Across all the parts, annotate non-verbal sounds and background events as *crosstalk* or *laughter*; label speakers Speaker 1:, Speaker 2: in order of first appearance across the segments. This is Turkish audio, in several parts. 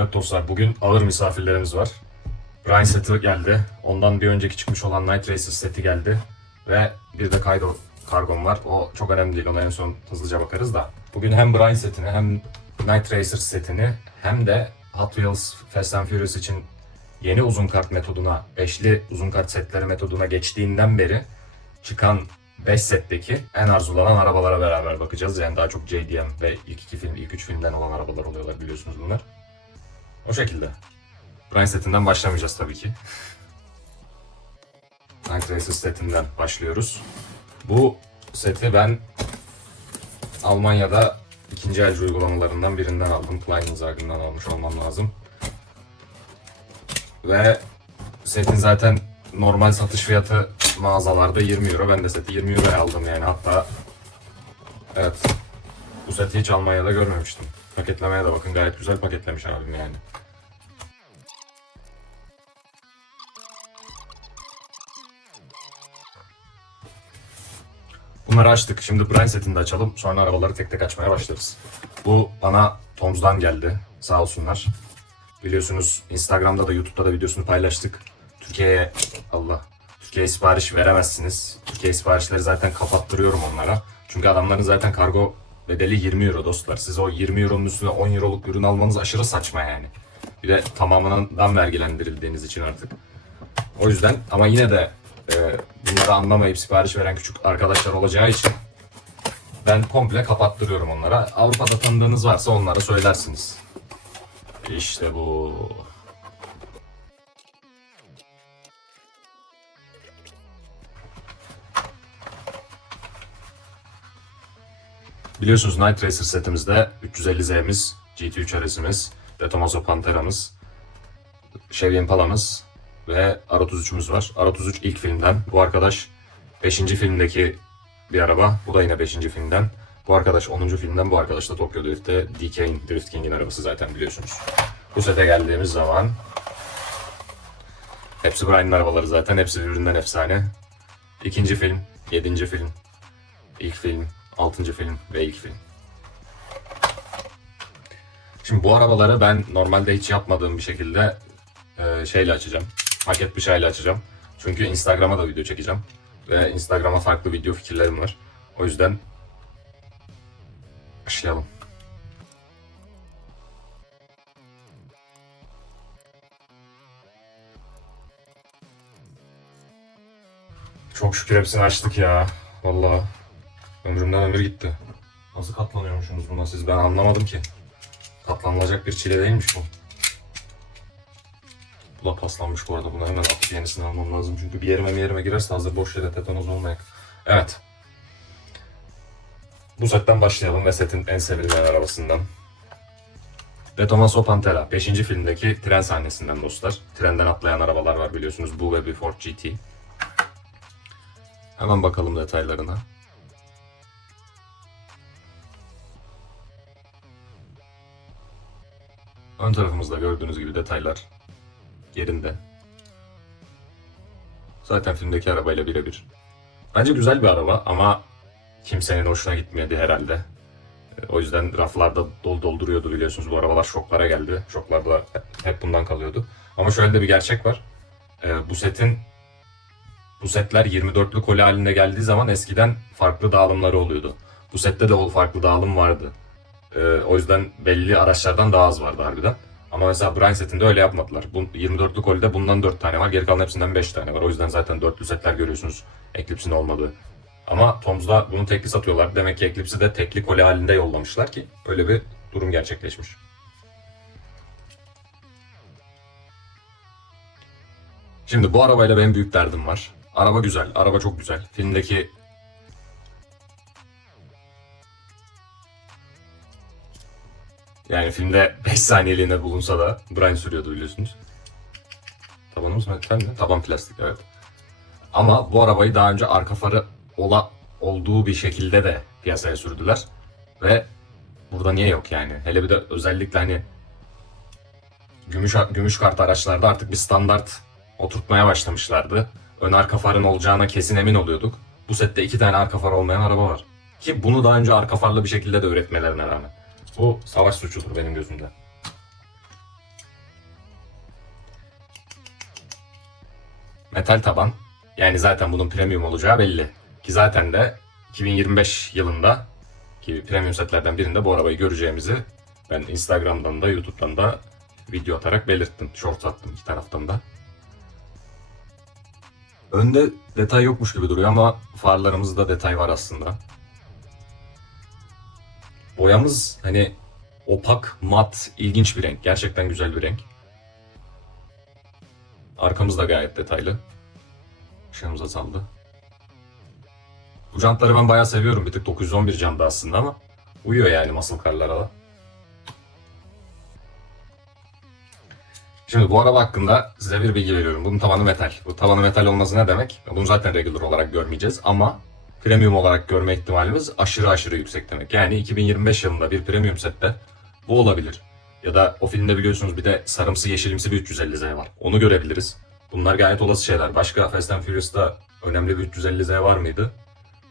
Speaker 1: Evet dostlar bugün ağır misafirlerimiz var. Ryan seti geldi. Ondan bir önceki çıkmış olan Night Racer seti geldi. Ve bir de Kaido kargom var. O çok önemli değil. Ona en son hızlıca bakarız da. Bugün hem Brian setini hem Night Racer setini hem de Hot Wheels Fast and Furious için yeni uzun kart metoduna, beşli uzun kart setleri metoduna geçtiğinden beri çıkan 5 setteki en arzulanan arabalara beraber bakacağız. Yani daha çok JDM ve ilk iki film, ilk üç filmden olan arabalar oluyorlar biliyorsunuz bunlar. O şekilde. Brian setinden başlamayacağız tabii ki. Night Racer setinden başlıyoruz. Bu seti ben Almanya'da ikinci elci uygulamalarından birinden aldım. Kleinanzeigen'dan almış olmam lazım. Ve setin zaten normal satış fiyatı mağazalarda 20 euro. Ben de seti 20 euroya aldım yani. Hatta evet bu seti hiç Almanya'da görmemiştim. Paketlemeye de bakın gayet güzel paketlemiş abim yani. Bunları açtık. Şimdi Brian setini de açalım. Sonra arabaları tek tek açmaya başlarız. Bu bana Toms'dan geldi. Sağ olsunlar. Biliyorsunuz Instagram'da da YouTube'da da videosunu paylaştık. Türkiye'ye Allah Türkiye'ye sipariş veremezsiniz. Türkiye siparişleri zaten kapattırıyorum onlara. Çünkü adamların zaten kargo bedeli 20 euro dostlar. Siz o 20 euronun üstüne 10 euroluk ürün almanız aşırı saçma yani. Bir de tamamından vergilendirildiğiniz için artık. O yüzden ama yine de e, bunları anlamayıp sipariş veren küçük arkadaşlar olacağı için ben komple kapattırıyorum onlara. Avrupa'da tanıdığınız varsa onlara söylersiniz. İşte bu. Biliyorsunuz Night Racer setimizde 350Z'miz, GT3 RS'imiz, De Tomaso Pantera'mız, Chevy Impala'mız ve R33'ümüz var. R33 ilk filmden. Bu arkadaş 5. filmdeki bir araba. Bu da yine 5. filmden. Bu arkadaş 10. filmden. Bu arkadaş da Tokyo Drift'te DK'in, Drift King'in arabası zaten biliyorsunuz. Bu sete geldiğimiz zaman hepsi Brian'ın arabaları zaten. Hepsi birbirinden efsane. İkinci film, yedinci film, ilk film, altıncı film ve ilk film. Şimdi bu arabaları ben normalde hiç yapmadığım bir şekilde e, şeyle açacağım. Paket bıçağıyla açacağım. Çünkü Instagram'a da video çekeceğim. Ve Instagram'a farklı video fikirlerim var. O yüzden başlayalım. Çok şükür hepsini açtık ya. Vallahi ömrümden ömür gitti. Nasıl katlanıyormuşsunuz buna siz ben anlamadım ki. Katlanılacak bir çile değilmiş bu. Bu da paslanmış bu arada. Buna hemen atıp yenisini almam lazım. Çünkü bir yerime bir yerime girerse hazır boş yere tetanoz olmayak. Evet. Bu setten başlayalım ve setin en sevilen arabasından. De Tomaso Pantera. 5. filmdeki tren sahnesinden dostlar. Trenden atlayan arabalar var biliyorsunuz. Bu ve bir Ford GT. Hemen bakalım detaylarına. Ön tarafımızda gördüğünüz gibi detaylar yerinde. Zaten filmdeki arabayla birebir. Bence güzel bir araba ama kimsenin hoşuna gitmedi herhalde. E, O yüzden raflarda dol dolduruyordu biliyorsunuz. Bu arabalar şoklara geldi. Şoklarda hep bundan kalıyordu. Ama şöyle de bir gerçek var. E, Bu setin bu setler 24'lü koli halinde geldiği zaman eskiden farklı dağılımları oluyordu. Bu sette de o farklı dağılım vardı. E, o yüzden belli araçlardan daha az vardı harbiden. Ama mesela Brian setinde öyle yapmadılar. Bu 24'lü kolide bundan 4 tane var. Geri kalan hepsinden 5 tane var. O yüzden zaten dörtlü setler görüyorsunuz. Eclipse'in olmadığı. Ama Toms'da bunu tekli satıyorlar. Demek ki Eclipse'i de tekli koli halinde yollamışlar ki öyle bir durum gerçekleşmiş. Şimdi bu arabayla benim büyük derdim var. Araba güzel, araba çok güzel. Filmdeki Yani filmde *laughs* 5 saniyeliğine bulunsa da Brian sürüyordu biliyorsunuz. Tabanımız metal mi? Taban plastik evet. Ama bu arabayı daha önce arka farı ola, olduğu bir şekilde de piyasaya sürdüler. Ve burada niye yok yani? Hele bir de özellikle hani gümüş, gümüş kart araçlarda artık bir standart oturtmaya başlamışlardı. Ön arka farın olacağına kesin emin oluyorduk. Bu sette iki tane arka far olmayan araba var. Ki bunu daha önce arka farlı bir şekilde de üretmelerine rağmen. Bu savaş suçudur benim gözümde. Metal taban. Yani zaten bunun premium olacağı belli. Ki zaten de 2025 yılında ki premium setlerden birinde bu arabayı göreceğimizi ben Instagram'dan da YouTube'dan da video atarak belirttim. Short attım iki taraftan da. Önde detay yokmuş gibi duruyor ama farlarımızda detay var aslında. Boyamız hani opak, mat, ilginç bir renk. Gerçekten güzel bir renk. Arkamız da gayet detaylı. Işığımız azaldı. Bu jantları ben bayağı seviyorum. Bir tık 911 jantı aslında ama uyuyor yani muscle car'lara da. Şimdi bu araba hakkında size bir bilgi veriyorum. Bunun tavanı metal. Bu tavanı metal olması ne demek? Bunu zaten regular olarak görmeyeceğiz ama premium olarak görme ihtimalimiz aşırı aşırı yüksek demek. Yani 2025 yılında bir premium sette bu olabilir. Ya da o filmde biliyorsunuz bir de sarımsı yeşilimsi bir 350Z var. Onu görebiliriz. Bunlar gayet olası şeyler. Başka Fast and Furious'ta önemli bir 350Z var mıydı?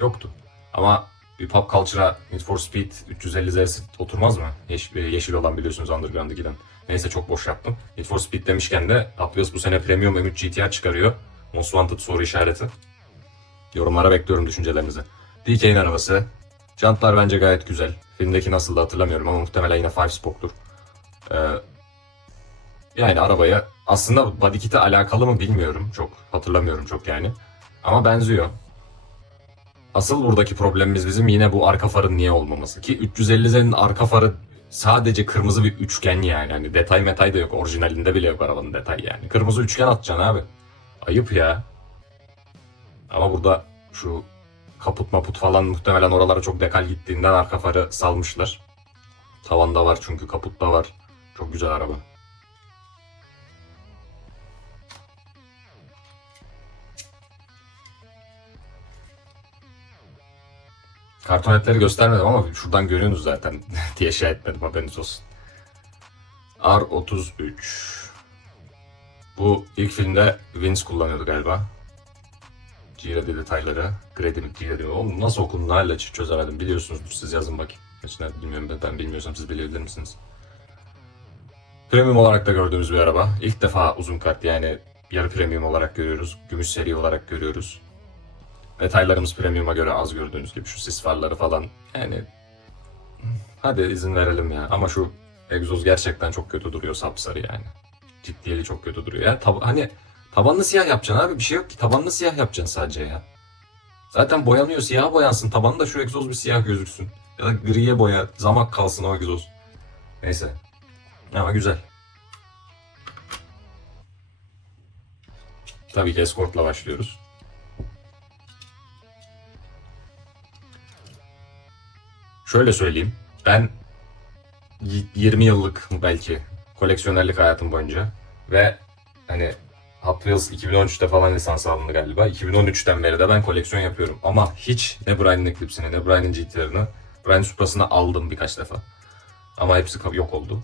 Speaker 1: Yoktu. Ama bir pop culture'a Need for Speed 350Z oturmaz mı? Yeşil, yeşil olan biliyorsunuz Underground'a giden. Neyse çok boş yaptım. Need for Speed demişken de Atlas bu sene Premium M3 GTR çıkarıyor. Most Wanted soru işareti. Yorumlara bekliyorum düşüncelerinizi. DK'nin arabası. Jantlar bence gayet güzel. Filmdeki nasıl da hatırlamıyorum ama muhtemelen yine 5 spoke'tur. Ee, yani arabaya aslında body kit'e alakalı mı bilmiyorum. Çok hatırlamıyorum çok yani. Ama benziyor. Asıl buradaki problemimiz bizim yine bu arka farın niye olmaması. Ki 350Z'nin arka farı sadece kırmızı bir üçgen yani. Hani detay metay da yok. Orijinalinde bile yok arabanın detay yani. Kırmızı üçgen atacaksın abi. Ayıp ya. Ama burada şu kaput maput falan muhtemelen oralara çok dekal gittiğinden arka farı salmışlar. Tavanda var çünkü kaputta var. Çok güzel araba. Kartonetleri göstermedim ama şuradan görüyorsunuz zaten *laughs* diye şey etmedim haberiniz olsun. R33 Bu ilk filmde Vince kullanıyordu galiba. G-Ready detayları. Grady mi G-Ready mi? Oğlum nasıl okunduğunu hala çözemedim. Biliyorsunuzdur siz yazın bakayım. Nerede bilmiyorum ben bilmiyorsam siz bilebilir misiniz? Premium olarak da gördüğümüz bir araba. İlk defa uzun kart yani yarı premium olarak görüyoruz. Gümüş seri olarak görüyoruz. Detaylarımız premium'a göre az gördüğünüz gibi şu sis farları falan. Yani hadi izin verelim ya. Ama şu egzoz gerçekten çok kötü duruyor sapsarı yani. Ciddiyeli çok kötü duruyor. Ya tab- hani tabanını siyah yapacaksın abi bir şey yok ki. Tabanını siyah yapacaksın sadece ya. Zaten boyanıyor siyah boyansın. Tabanı da şu egzoz bir siyah gözüksün. Ya da griye boya. Zamak kalsın o egzoz. Neyse. Ama güzel. Tabii ki escortla başlıyoruz. Şöyle söyleyeyim. Ben y- 20 yıllık belki koleksiyonerlik hayatım boyunca ve hani Hot Wheels 2013'te falan lisans alındı galiba. 2013'ten beri de ben koleksiyon yapıyorum. Ama hiç ne Brian'ın Eclipse'ini ne Brian'ın GTR'ını, Brian Supra'sını aldım birkaç defa. Ama hepsi yok oldu.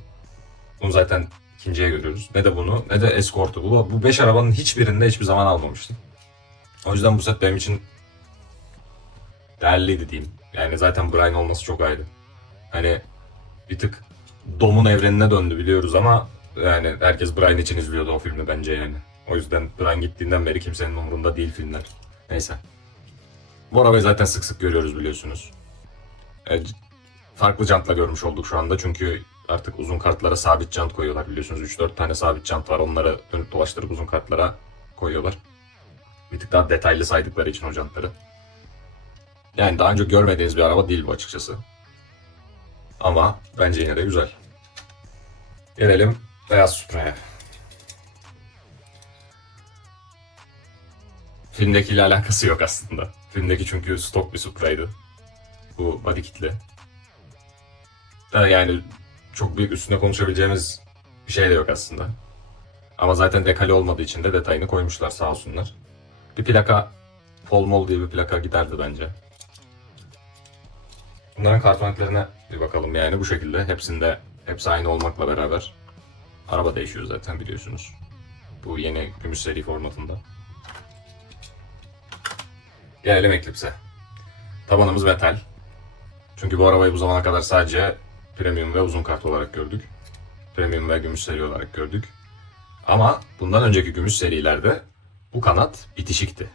Speaker 1: Bunu zaten ikinciye görüyoruz. Ne de bunu ne de Escort'u. Bu, bu beş arabanın hiçbirinde hiçbir zaman almamıştım. O yüzden bu set benim için değerliydi diyeyim. Yani zaten Brian olması çok ayrı. Hani bir tık Dom'un evrenine döndü biliyoruz ama yani herkes Brian için izliyordu o filmi bence yani. O yüzden Brian gittiğinden beri kimsenin umurunda değil filmler. Neyse. Bu arabayı zaten sık sık görüyoruz biliyorsunuz. E, farklı jantla görmüş olduk şu anda çünkü artık uzun kartlara sabit jant koyuyorlar biliyorsunuz. 3-4 tane sabit jant var onları dönüp dolaştırıp uzun kartlara koyuyorlar. Bir tık daha detaylı saydıkları için o jantları. Yani daha önce görmediğiniz bir araba değil bu açıkçası. Ama bence yine de güzel. Gelelim Beyaz Supra'ya. Filmdekiyle alakası yok aslında. Filmdeki çünkü stok bir Supra'ydı. Bu body kitli. Da yani çok büyük üstüne konuşabileceğimiz bir şey de yok aslında. Ama zaten dekali olmadığı için de detayını koymuşlar sağ olsunlar. Bir plaka, Polmol diye bir plaka giderdi bence. Bunların kartonetlerine bir bakalım yani bu şekilde. Hepsinde hepsi aynı olmakla beraber. Araba değişiyor zaten biliyorsunuz. Bu yeni gümüş seri formatında. Gelelim Eclipse'e. Tabanımız metal. Çünkü bu arabayı bu zamana kadar sadece premium ve uzun kart olarak gördük. Premium ve gümüş seri olarak gördük. Ama bundan önceki gümüş serilerde bu kanat bitişikti.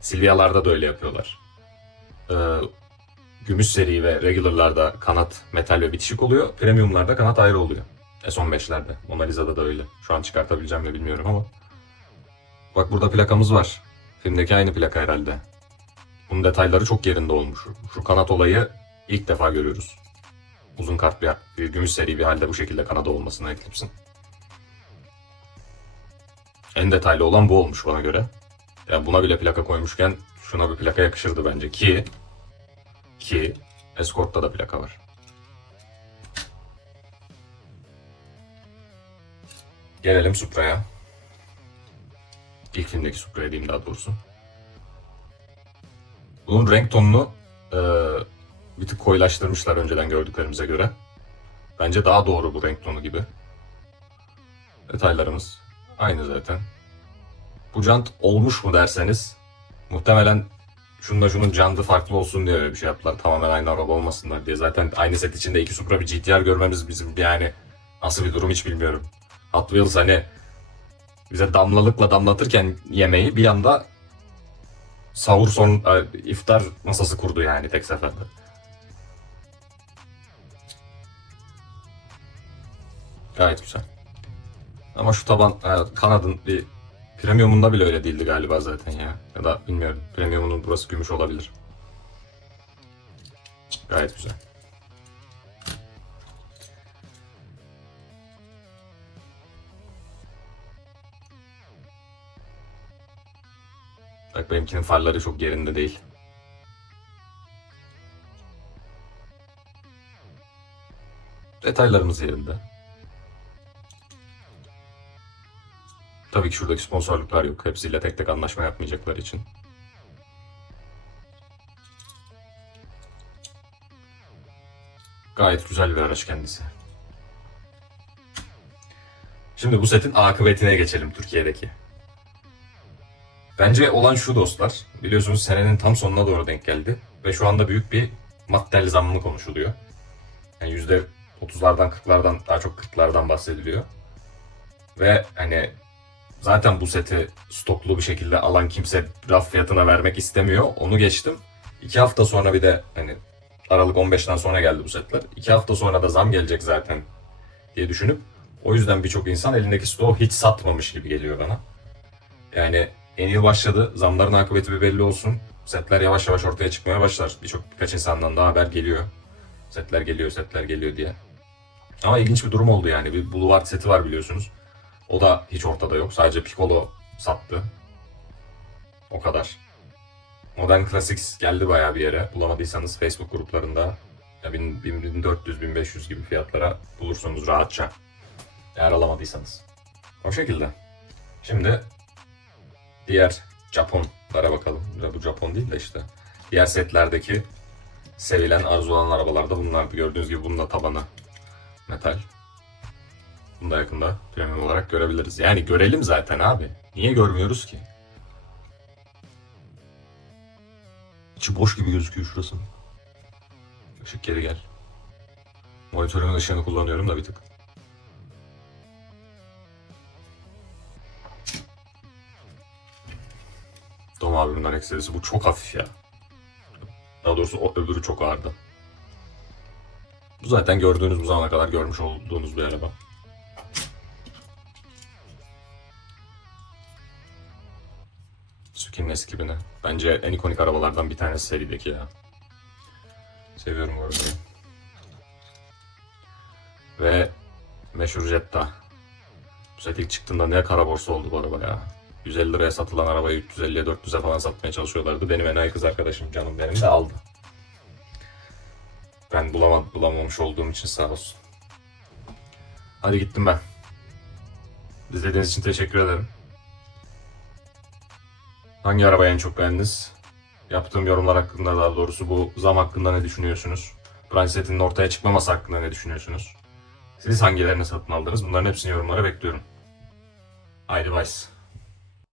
Speaker 1: Silvia'larda da öyle yapıyorlar. Ee, gümüş seri ve regular'larda kanat metal ve bitişik oluyor. Premium'larda kanat ayrı oluyor. S15'lerde. Mona Lisa'da da öyle. Şu an çıkartabileceğim mi bilmiyorum ama. Bak burada plakamız var. Filmdeki aynı plaka herhalde. Bunun detayları çok yerinde olmuş. Şu kanat olayı ilk defa görüyoruz. Uzun kart bir, bir gümüş seri bir halde bu şekilde kanadı olmasına Eclipse'in. En detaylı olan bu olmuş bana göre. Yani buna bile plaka koymuşken şuna bir plaka yakışırdı bence ki ki Escort'ta da plaka var. Gelelim Supra'ya. İlk filmdeki Supra'ya diyeyim daha doğrusu. Bunun renk tonunu e, bir tık koyulaştırmışlar önceden gördüklerimize göre. Bence daha doğru bu renk tonu gibi. Detaylarımız aynı zaten. Bu jant olmuş mu derseniz muhtemelen şununla şunun jantı farklı olsun diye öyle bir şey yaptılar. Tamamen aynı araba olmasınlar diye. Zaten aynı set içinde iki Supra bir GTR görmemiz bizim yani nasıl bir durum hiç bilmiyorum. Hot Wheels hani bize damlalıkla damlatırken yemeği bir anda sahur son e, iftar masası kurdu yani tek seferde. Gayet güzel. Ama şu taban e, kanadın bir premiumunda bile öyle değildi galiba zaten ya. Ya da bilmiyorum. Premiumunun burası gümüş olabilir. Gayet güzel. Bak benimkinin farları çok yerinde değil. Detaylarımız yerinde. Tabii ki şuradaki sponsorluklar yok. Hepsiyle tek tek anlaşma yapmayacakları için. Gayet güzel bir araç kendisi. Şimdi bu setin akıbetine geçelim Türkiye'deki. Bence olan şu dostlar, biliyorsunuz senenin tam sonuna doğru denk geldi ve şu anda büyük bir maddel zammı konuşuluyor. Yani yüzde 30'lardan 40'lardan daha çok 40'lardan bahsediliyor. Ve hani zaten bu seti stoklu bir şekilde alan kimse raf fiyatına vermek istemiyor. Onu geçtim. İki hafta sonra bir de hani Aralık 15'ten sonra geldi bu setler. İki hafta sonra da zam gelecek zaten diye düşünüp o yüzden birçok insan elindeki stoğu hiç satmamış gibi geliyor bana. Yani Yeni yıl başladı. Zamların akıbeti bir belli olsun. Setler yavaş yavaş ortaya çıkmaya başlar. Birçok birkaç insandan daha haber geliyor. Setler geliyor, setler geliyor diye. Ama ilginç bir durum oldu yani. Bir Boulevard seti var biliyorsunuz. O da hiç ortada yok. Sadece Piccolo sattı. O kadar. Modern Classics geldi bayağı bir yere. Bulamadıysanız Facebook gruplarında 1400-1500 gibi fiyatlara bulursunuz rahatça. Eğer alamadıysanız. O şekilde. Şimdi diğer Japonlara bakalım. Bu Japon değil de işte. Diğer setlerdeki sevilen, arzulanan arabalarda bunlardı. Gördüğünüz gibi bunun da tabanı metal. Bunu da yakında premium olarak görebiliriz. Yani görelim zaten abi. Niye görmüyoruz ki? İçi boş gibi gözüküyor şurası. Işık geri gel. Monitörümün ışığını kullanıyorum da bir tık. Dom abimin Alex bu çok hafif ya. Daha doğrusu o öbürü çok ağırdı. Bu zaten gördüğünüz bu zamana kadar görmüş olduğunuz bir araba. Suzuki'nin eski bini. Bence en ikonik arabalardan bir tanesi serideki ya. Seviyorum bu arabayı. Ve meşhur Jetta. Bu set ilk çıktığında ne kara borsa oldu bu araba ya. 150 liraya satılan arabayı 350'ye 400'e falan satmaya çalışıyorlardı. Benim enayi kız arkadaşım canım benim de aldı. Ben bulamadım, bulamamış olduğum için sağ olsun. Hadi gittim ben. İzlediğiniz için teşekkür ederim. Hangi arabayı en çok beğendiniz? Yaptığım yorumlar hakkında daha doğrusu bu zam hakkında ne düşünüyorsunuz? Prime setinin ortaya çıkmaması hakkında ne düşünüyorsunuz? Siz hangilerini satın aldınız? Bunların hepsini yorumlara bekliyorum. Haydi bye.